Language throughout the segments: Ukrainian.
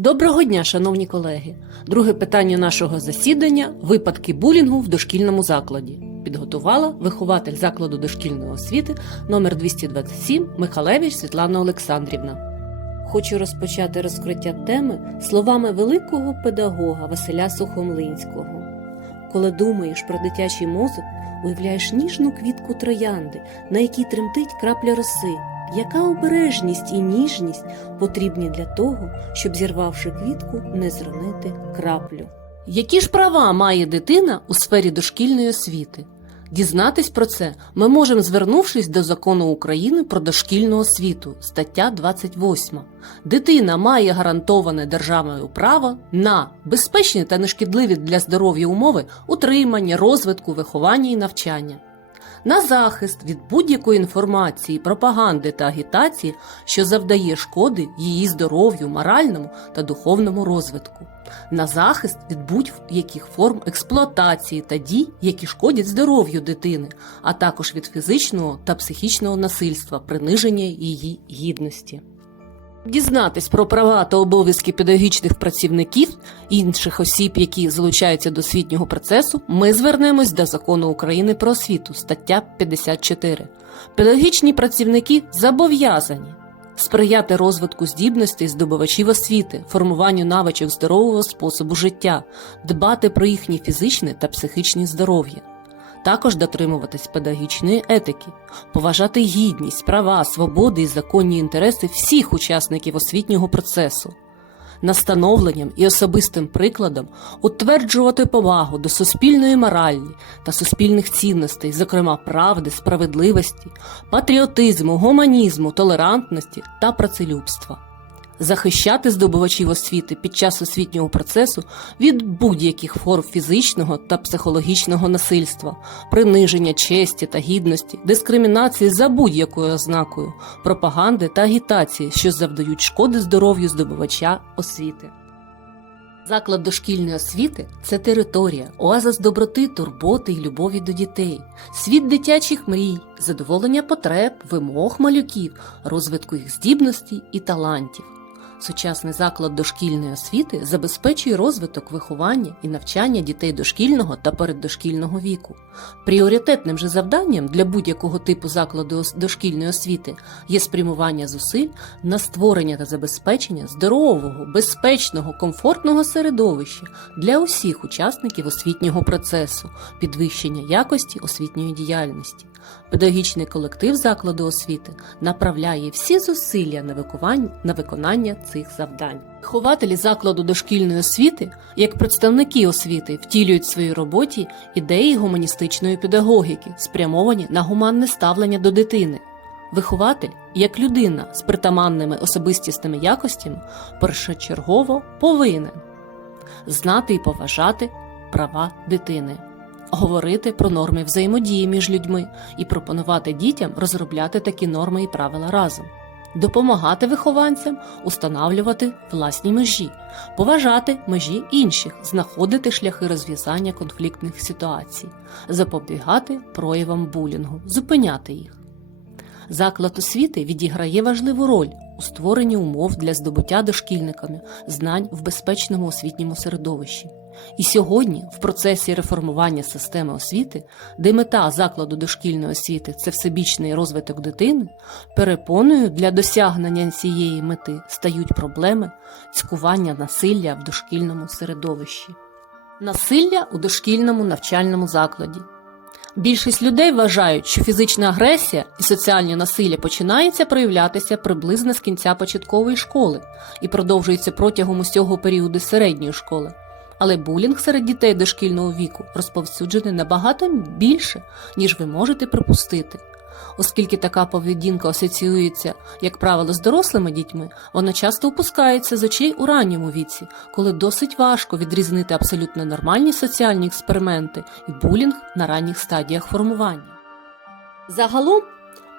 Доброго дня, шановні колеги. Друге питання нашого засідання випадки булінгу в дошкільному закладі. Підготувала вихователь закладу дошкільної освіти номер 227 Михалевич Світлана Олександрівна. Хочу розпочати розкриття теми словами великого педагога Василя Сухомлинського. Коли думаєш про дитячий мозок, уявляєш ніжну квітку троянди, на якій тремтить крапля роси. Яка обережність і ніжність потрібні для того, щоб зірвавши квітку, не зронити краплю. Які ж права має дитина у сфері дошкільної освіти? Дізнатись про це ми можемо, звернувшись до закону України про дошкільну освіту, стаття 28. Дитина має гарантоване державою право на безпечні та нешкідливі для здоров'я умови утримання, розвитку, виховання і навчання на захист від будь-якої інформації, пропаганди та агітації, що завдає шкоди її здоров'ю, моральному та духовному розвитку, на захист від будь-яких форм експлуатації та дій, які шкодять здоров'ю дитини, а також від фізичного та психічного насильства, приниження її гідності. Дізнатись про права та обов'язки педагогічних працівників інших осіб, які залучаються до освітнього процесу, ми звернемось до закону України про освіту, стаття 54. Педагогічні працівники зобов'язані сприяти розвитку здібностей здобувачів освіти, формуванню навичок здорового способу життя, дбати про їхнє фізичне та психічне здоров'я. Також дотримуватись педагогічної етики, поважати гідність, права, свободи і законні інтереси всіх учасників освітнього процесу, настановленням і особистим прикладом утверджувати повагу до суспільної моралі та суспільних цінностей, зокрема правди, справедливості, патріотизму, гуманізму, толерантності та працелюбства захищати здобувачів освіти під час освітнього процесу від будь-яких форм фізичного та психологічного насильства, приниження честі та гідності, дискримінації за будь-якою ознакою, пропаганди та агітації, що завдають шкоди здоров'ю здобувача освіти. Заклад дошкільної освіти це територія, оазис доброти, турботи й любові до дітей, світ дитячих мрій, задоволення потреб, вимог малюків, розвитку їх здібностей і талантів. Сучасний заклад дошкільної освіти забезпечує розвиток виховання і навчання дітей дошкільного та переддошкільного віку. Пріоритетним же завданням для будь-якого типу закладу дошкільної освіти є спрямування зусиль на створення та забезпечення здорового, безпечного, комфортного середовища для усіх учасників освітнього процесу, підвищення якості освітньої діяльності. Педагогічний колектив закладу освіти направляє всі зусилля на виконання цих завдань. Вихователі закладу дошкільної освіти, як представники освіти, втілюють в своїй роботі ідеї гуманістичної педагогіки, спрямовані на гуманне ставлення до дитини. Вихователь, як людина з притаманними особистісними якостями, першочергово повинен знати і поважати права дитини говорити про норми взаємодії між людьми і пропонувати дітям розробляти такі норми і правила разом, допомагати вихованцям установлювати власні межі, поважати межі інших, знаходити шляхи розв'язання конфліктних ситуацій, запобігати проявам булінгу, зупиняти їх. Заклад освіти відіграє важливу роль у створенні умов для здобуття дошкільниками знань в безпечному освітньому середовищі. І сьогодні, в процесі реформування системи освіти, де мета закладу дошкільної освіти це всебічний розвиток дитини, перепоною для досягнення цієї мети стають проблеми цькування насилля в дошкільному середовищі. Насилля у дошкільному навчальному закладі. Більшість людей вважають, що фізична агресія і соціальне насилля починається проявлятися приблизно з кінця початкової школи і продовжується протягом усього періоду середньої школи. Але булінг серед дітей дошкільного віку розповсюджений набагато більше, ніж ви можете припустити. Оскільки така поведінка асоціюється, як правило, з дорослими дітьми, вона часто опускається з очей у ранньому віці, коли досить важко відрізнити абсолютно нормальні соціальні експерименти і булінг на ранніх стадіях формування. Загалом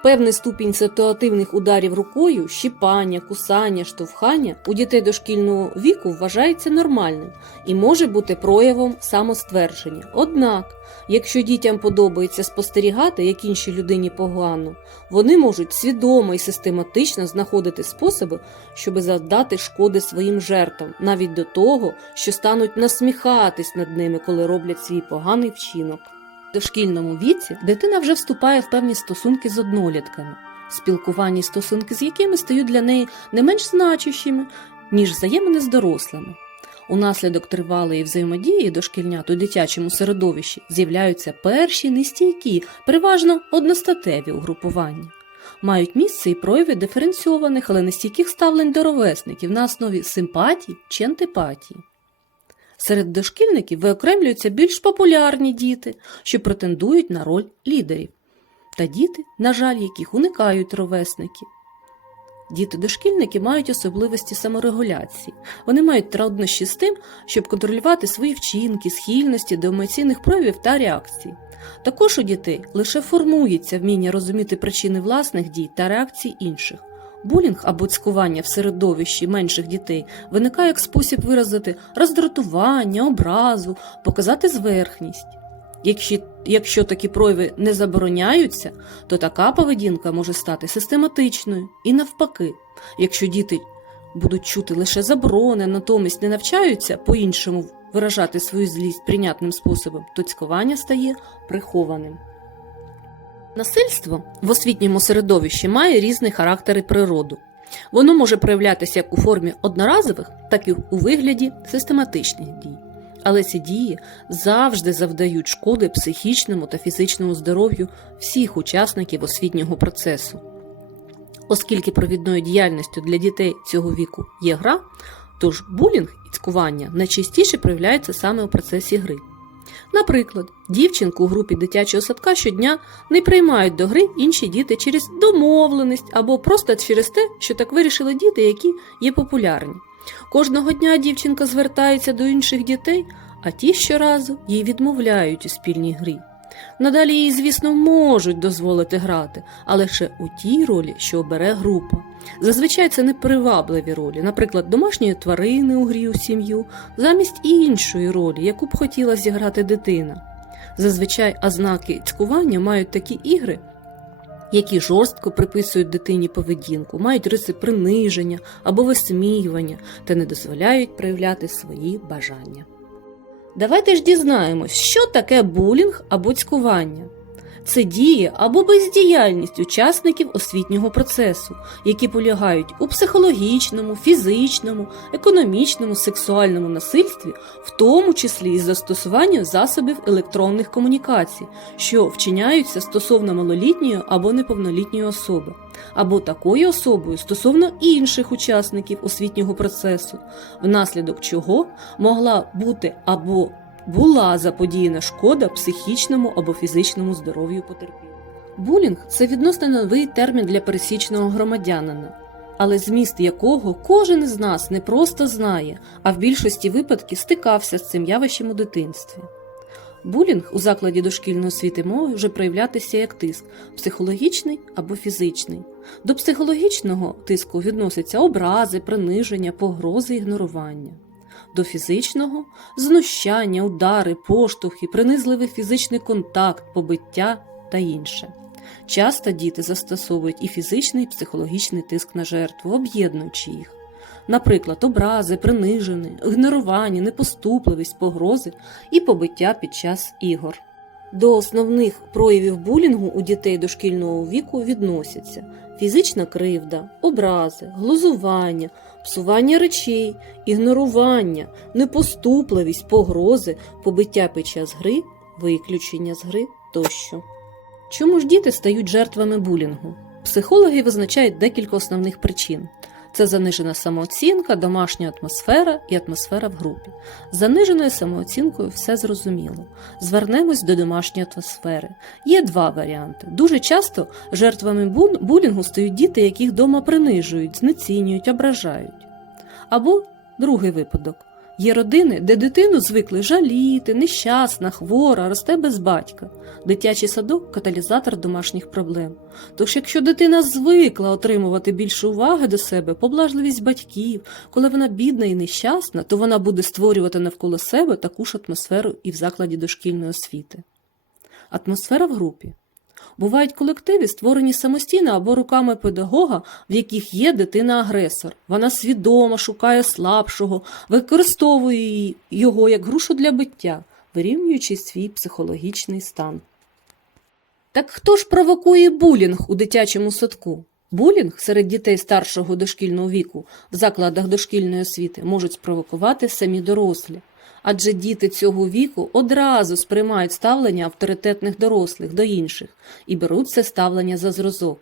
Певний ступінь ситуативних ударів рукою, щіпання, кусання, штовхання у дітей дошкільного віку вважається нормальним і може бути проявом самоствердження. Однак, якщо дітям подобається спостерігати, як іншій людині погано, вони можуть свідомо і систематично знаходити способи, щоб завдати шкоди своїм жертвам, навіть до того, що стануть насміхатись над ними, коли роблять свій поганий вчинок. Дошкільному віці дитина вже вступає в певні стосунки з однолітками, спілкування стосунки з якими стають для неї не менш значущими, ніж взаємини з дорослими. Унаслідок тривалої взаємодії дошкільнят у дитячому середовищі з'являються перші нестійкі, переважно одностатеві угрупування. Мають місце і прояви диференційованих, але нестійких ставлень до ровесників на основі симпатії чи антипатії. Серед дошкільників виокремлюються більш популярні діти, що претендують на роль лідерів, та діти, на жаль, яких уникають ровесники. Діти-дошкільники мають особливості саморегуляції. Вони мають труднощі з тим, щоб контролювати свої вчинки, схильності до емоційних проявів та реакцій. Також у дітей лише формується вміння розуміти причини власних дій та реакцій інших. Булінг або цькування в середовищі менших дітей виникає як спосіб виразити роздратування, образу, показати зверхність. Якщо, якщо такі прояви не забороняються, то така поведінка може стати систематичною і навпаки, якщо діти будуть чути лише заборони, натомість не навчаються по-іншому виражати свою злість прийнятним способом, то цькування стає прихованим. Насильство в освітньому середовищі має різний характер і природу. Воно може проявлятися як у формі одноразових, так і у вигляді систематичних дій. Але ці дії завжди завдають шкоди психічному та фізичному здоров'ю всіх учасників освітнього процесу. Оскільки провідною діяльністю для дітей цього віку є гра, тож булінг і цькування найчастіше проявляються саме у процесі гри. Наприклад, дівчинку у групі дитячого садка щодня не приймають до гри інші діти через домовленість або просто через те, що так вирішили діти, які є популярні. Кожного дня дівчинка звертається до інших дітей, а ті щоразу їй відмовляють у спільній грі. Надалі їй, звісно, можуть дозволити грати, але лише у тій ролі, що обере група. Зазвичай це непривабливі ролі, наприклад, домашньої тварини у грі у сім'ю, замість іншої ролі, яку б хотіла зіграти дитина. Зазвичай ознаки цькування мають такі ігри, які жорстко приписують дитині поведінку, мають риси приниження або висміювання та не дозволяють проявляти свої бажання. Давайте ж дізнаємось, що таке булінг або цькування. Це дії або бездіяльність учасників освітнього процесу, які полягають у психологічному, фізичному, економічному, сексуальному насильстві, в тому числі із застосуванням засобів електронних комунікацій, що вчиняються стосовно малолітньої або неповнолітньої особи, або такою особою стосовно інших учасників освітнього процесу, внаслідок чого могла бути або була заподіяна шкода психічному або фізичному здоров'ю потерпілого. Булінг це відносно новий термін для пересічного громадянина, але зміст якого кожен із нас не просто знає, а в більшості випадків стикався з цим явищем у дитинстві. Булінг у закладі дошкільної освіти може вже проявлятися як тиск психологічний або фізичний. До психологічного тиску відносяться образи, приниження, погрози, ігнорування. До фізичного знущання, удари, поштовхи, принизливий фізичний контакт, побиття та інше. Часто діти застосовують і фізичний, і психологічний тиск на жертву, об'єднуючи їх. Наприклад, образи, приниження, ігнорування, непоступливість, погрози і побиття під час ігор. До основних проявів булінгу у дітей дошкільного віку відносяться фізична кривда, образи, глузування, псування речей, ігнорування, непоступливість, погрози, побиття під час гри, виключення з гри тощо. Чому ж діти стають жертвами булінгу? Психологи визначають декілька основних причин. Це занижена самооцінка, домашня атмосфера і атмосфера в групі. З заниженою самооцінкою все зрозуміло. Звернемось до домашньої атмосфери. Є два варіанти. Дуже часто жертвами булінгу стають діти, яких вдома принижують, знецінюють, ображають. Або другий випадок Є родини, де дитину звикли жаліти, нещасна, хвора, росте без батька. Дитячий садок каталізатор домашніх проблем. Тож, якщо дитина звикла отримувати більше уваги до себе, поблажливість батьків, коли вона бідна і нещасна, то вона буде створювати навколо себе таку ж атмосферу і в закладі дошкільної освіти. Атмосфера в групі. Бувають колективи, створені самостійно або руками педагога, в яких є дитина-агресор. Вона свідомо шукає слабшого, використовує його як грушу для биття, вирівнюючи свій психологічний стан. Так хто ж провокує булінг у дитячому садку? Булінг серед дітей старшого дошкільного віку в закладах дошкільної освіти можуть спровокувати самі дорослі. Адже діти цього віку одразу сприймають ставлення авторитетних дорослих до інших і беруть це ставлення за зразок.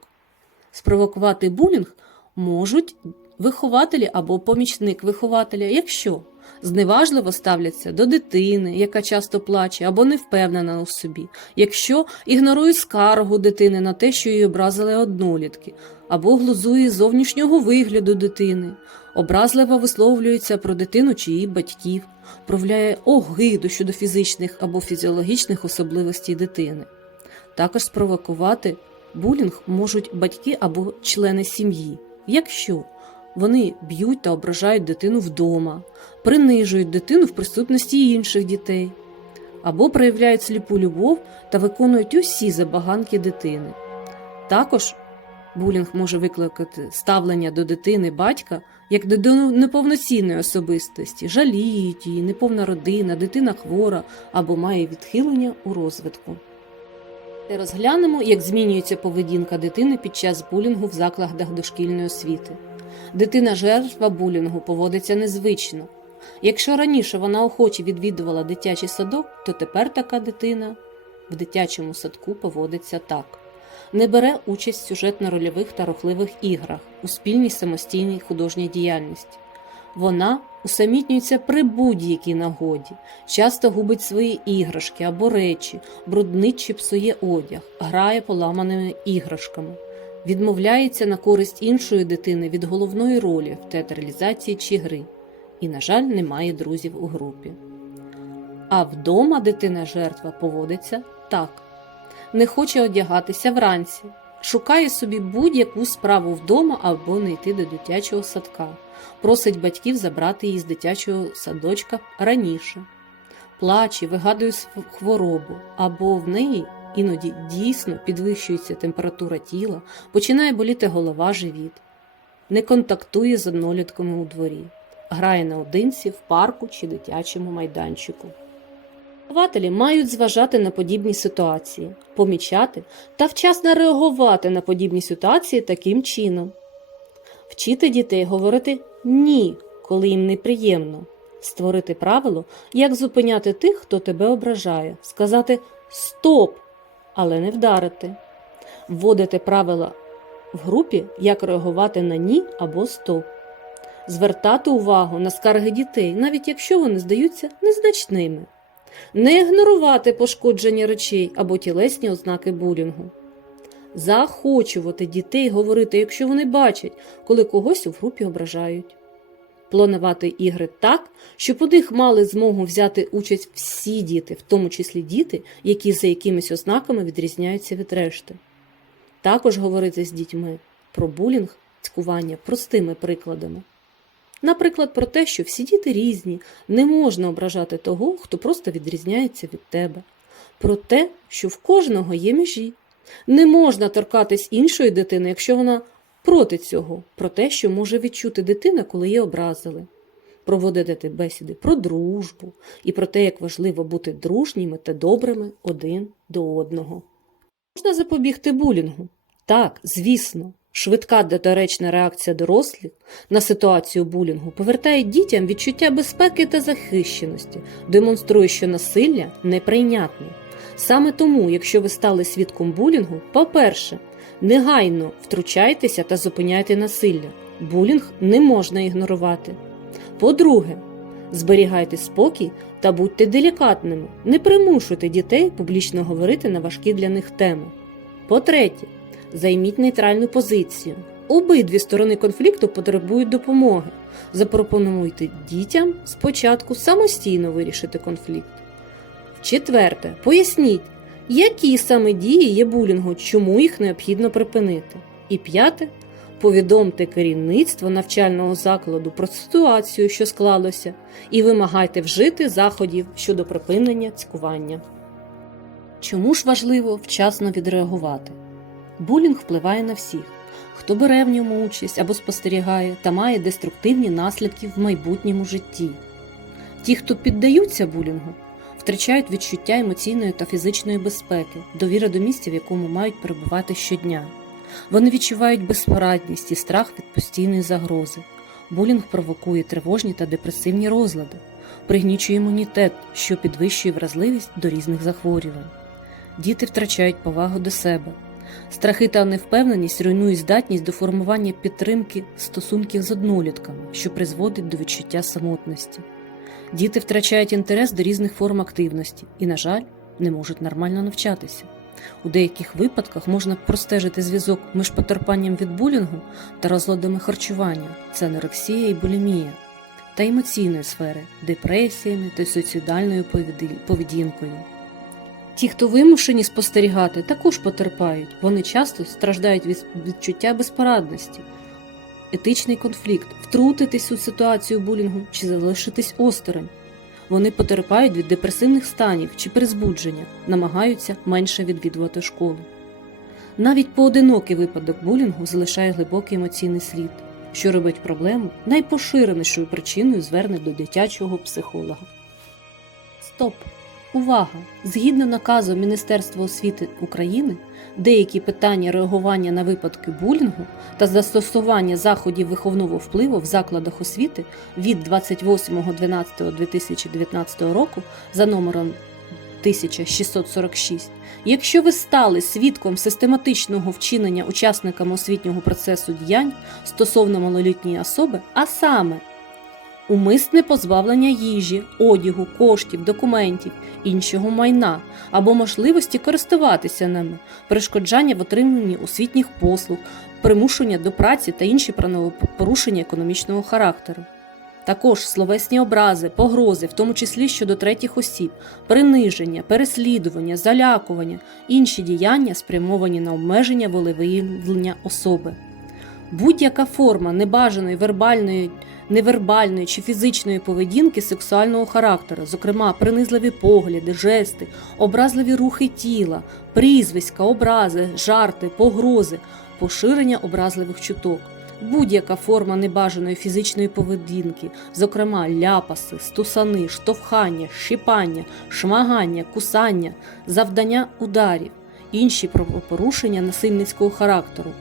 Спровокувати булінг можуть вихователі або помічник вихователя, якщо зневажливо ставляться до дитини, яка часто плаче або не впевнена у собі, якщо ігнорують скаргу дитини на те, що її образили однолітки, або глузує зовнішнього вигляду дитини, образливо висловлюється про дитину чи її батьків, проявляє огиду щодо фізичних або фізіологічних особливостей дитини. Також спровокувати булінг можуть батьки або члени сім'ї, якщо вони б'ють та ображають дитину вдома, принижують дитину в присутності інших дітей, або проявляють сліпу любов та виконують усі забаганки дитини. Також булінг може викликати ставлення до дитини батька як до неповноцінної особистості, жаліють її, неповна родина, дитина хвора або має відхилення у розвитку. Та Розглянемо, як змінюється поведінка дитини під час булінгу в закладах дошкільної освіти. Дитина жертва булінгу поводиться незвично. Якщо раніше вона охоче відвідувала дитячий садок, то тепер така дитина в дитячому садку поводиться так: не бере участь в сюжетно-рольових та рухливих іграх у спільній самостійній художній діяльності. Вона усамітнюється при будь-якій нагоді, часто губить свої іграшки або речі, бруднить чи псує одяг, грає поламаними іграшками, відмовляється на користь іншої дитини від головної ролі в театралізації чи гри, і, на жаль, не має друзів у групі. А вдома дитина жертва поводиться так: не хоче одягатися вранці, шукає собі будь-яку справу вдома або не йти до дитячого садка, просить батьків забрати її з дитячого садочка раніше, плаче, вигадує хворобу, або в неї іноді дійсно підвищується температура тіла, починає боліти голова, живіт, не контактує з однолітками у дворі, грає наодинці в парку чи дитячому майданчику. Вихователі мають зважати на подібні ситуації, помічати та вчасно реагувати на подібні ситуації таким чином. Вчити дітей говорити ні, коли їм неприємно, створити правило, як зупиняти тих, хто тебе ображає, сказати стоп, але не вдарити, вводити правила в групі, як реагувати на ні або стоп, звертати увагу на скарги дітей, навіть якщо вони здаються незначними не ігнорувати пошкоджені речей або тілесні ознаки булінгу, заохочувати дітей говорити, якщо вони бачать, коли когось у групі ображають, планувати ігри так, щоб у них мали змогу взяти участь всі діти, в тому числі діти, які за якимись ознаками відрізняються від решти. Також говорити з дітьми про булінг, цькування простими прикладами. Наприклад, про те, що всі діти різні, не можна ображати того, хто просто відрізняється від тебе. Про те, що в кожного є межі. Не можна торкатись іншої дитини, якщо вона проти цього, про те, що може відчути дитина, коли її образили. Проводити бесіди про дружбу і про те, як важливо бути дружніми та добрими один до одного. Можна запобігти булінгу? Так, звісно. Швидка доречна реакція дорослих на ситуацію булінгу повертає дітям відчуття безпеки та захищеності, демонструє, що насилля неприйнятне. Саме тому, якщо ви стали свідком булінгу, по-перше, негайно втручайтеся та зупиняйте насилля. Булінг не можна ігнорувати. По-друге, зберігайте спокій та будьте делікатними, не примушуйте дітей публічно говорити на важкі для них теми. По-третє, Займіть нейтральну позицію. обидві сторони конфлікту потребують допомоги. Запропонуйте дітям спочатку самостійно вирішити конфлікт. Четверте, поясніть, які саме дії є булінгу, чому їх необхідно припинити. І п'яте, повідомте керівництво навчального закладу про ситуацію, що склалося, і вимагайте вжити заходів щодо припинення цькування. Чому ж важливо вчасно відреагувати? Булінг впливає на всіх, хто бере в ньому участь або спостерігає та має деструктивні наслідки в майбутньому житті. Ті, хто піддаються булінгу, втрачають відчуття емоційної та фізичної безпеки, довіра до місця, в якому мають перебувати щодня. Вони відчувають безпорадність і страх від постійної загрози. Булінг провокує тривожні та депресивні розлади, пригнічує імунітет, що підвищує вразливість до різних захворювань. Діти втрачають повагу до себе. Страхи та невпевненість руйнують здатність до формування підтримки стосунків з однолітками, що призводить до відчуття самотності. Діти втрачають інтерес до різних форм активності і, на жаль, не можуть нормально навчатися. У деяких випадках можна простежити зв'язок між потерпанням від булінгу та розладами харчування, це анорексія і булімія, та емоційної сфери, депресіями та суїцидальною поведінкою. Ті, хто вимушені спостерігати, також потерпають. Вони часто страждають від відчуття безпорадності, етичний конфлікт, втрутитись у ситуацію булінгу чи залишитись осторонь. Вони потерпають від депресивних станів чи перезбудження, намагаються менше відвідувати школу. Навіть поодинокий випадок булінгу залишає глибокий емоційний слід, що робить проблему найпоширенішою причиною звернень до дитячого психолога. Стоп! Увага! Згідно наказу Міністерства освіти України, деякі питання реагування на випадки булінгу та застосування заходів виховного впливу в закладах освіти від 28.12.2019 року за номером 1646, якщо ви стали свідком систематичного вчинення учасниками освітнього процесу діянь стосовно малолітньої особи, а саме умисне позбавлення їжі, одягу, коштів, документів, іншого майна або можливості користуватися ними, перешкоджання в отриманні освітніх послуг, примушення до праці та інші правопорушення економічного характеру. Також словесні образи, погрози, в тому числі щодо третіх осіб, приниження, переслідування, залякування, інші діяння спрямовані на обмеження волевиявлення особи. Будь-яка форма небажаної вербальної, невербальної чи фізичної поведінки сексуального характеру, зокрема принизливі погляди, жести, образливі рухи тіла, прізвиська, образи, жарти, погрози, поширення образливих чуток. Будь-яка форма небажаної фізичної поведінки, зокрема ляпаси, стусани, штовхання, щипання, шмагання, кусання, завдання ударів, інші правопорушення насильницького характеру.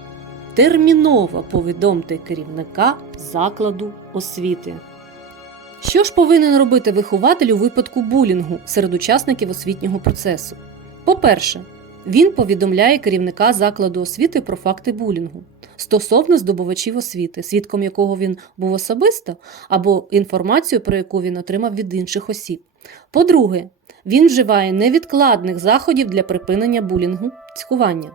Терміново повідомте керівника закладу освіти. Що ж повинен робити вихователь у випадку булінгу серед учасників освітнього процесу? По-перше, він повідомляє керівника закладу освіти про факти булінгу стосовно здобувачів освіти, свідком якого він був особисто, або інформацію, про яку він отримав від інших осіб. По-друге, він вживає невідкладних заходів для припинення булінгу, цькування.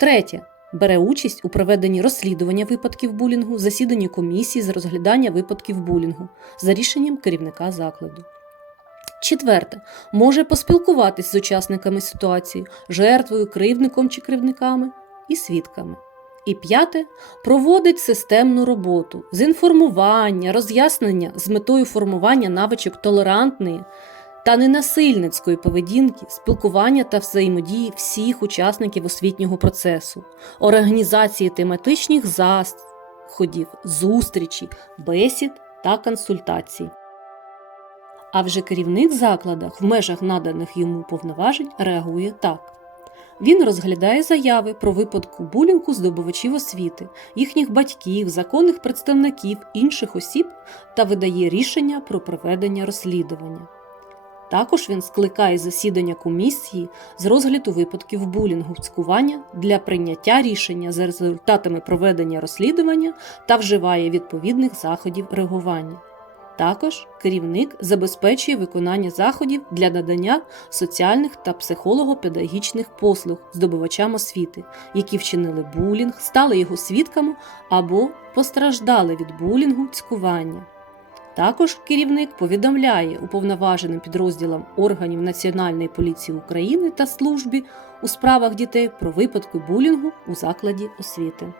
Третє. Бере участь у проведенні розслідування випадків булінгу, засіданні комісії з розглядання випадків булінгу за рішенням керівника закладу. Четверте, може поспілкуватись з учасниками ситуації, жертвою, кривдником чи кривдниками і свідками. І п'яте проводить системну роботу з інформування, роз'яснення з метою формування навичок толерантної та ненасильницької поведінки, спілкування та взаємодії всіх учасників освітнього процесу, організації тематичних заходів, зустрічей, бесід та консультацій. А вже керівник закладах в межах наданих йому повноважень реагує так. Він розглядає заяви про випадку булінгу здобувачів освіти, їхніх батьків, законних представників інших осіб та видає рішення про проведення розслідування. Також він скликає засідання комісії з розгляду випадків булінгу цькування для прийняття рішення за результатами проведення розслідування та вживає відповідних заходів реагування. Також керівник забезпечує виконання заходів для надання соціальних та психолого-педагогічних послуг здобувачам освіти, які вчинили булінг, стали його свідками або постраждали від булінгу цькування. Також керівник повідомляє уповноваженим підрозділам органів Національної поліції України та службі у справах дітей про випадки булінгу у закладі освіти.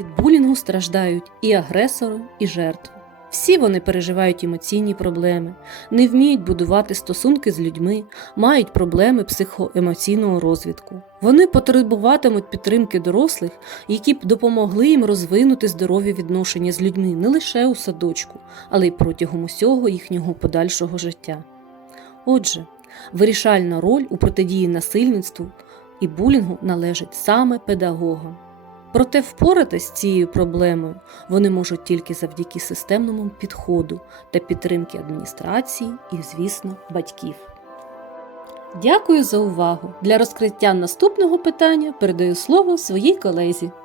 Від булінгу страждають і агресори, і жертви. Всі вони переживають емоційні проблеми, не вміють будувати стосунки з людьми, мають проблеми психоемоційного розвитку. Вони потребуватимуть підтримки дорослих, які б допомогли їм розвинути здорові відношення з людьми не лише у садочку, але й протягом усього їхнього подальшого життя. Отже, вирішальна роль у протидії насильництву і булінгу належить саме педагогам. Проте впоратись з цією проблемою вони можуть тільки завдяки системному підходу та підтримки адміністрації і, звісно, батьків. Дякую за увагу! Для розкриття наступного питання передаю слово своїй колезі.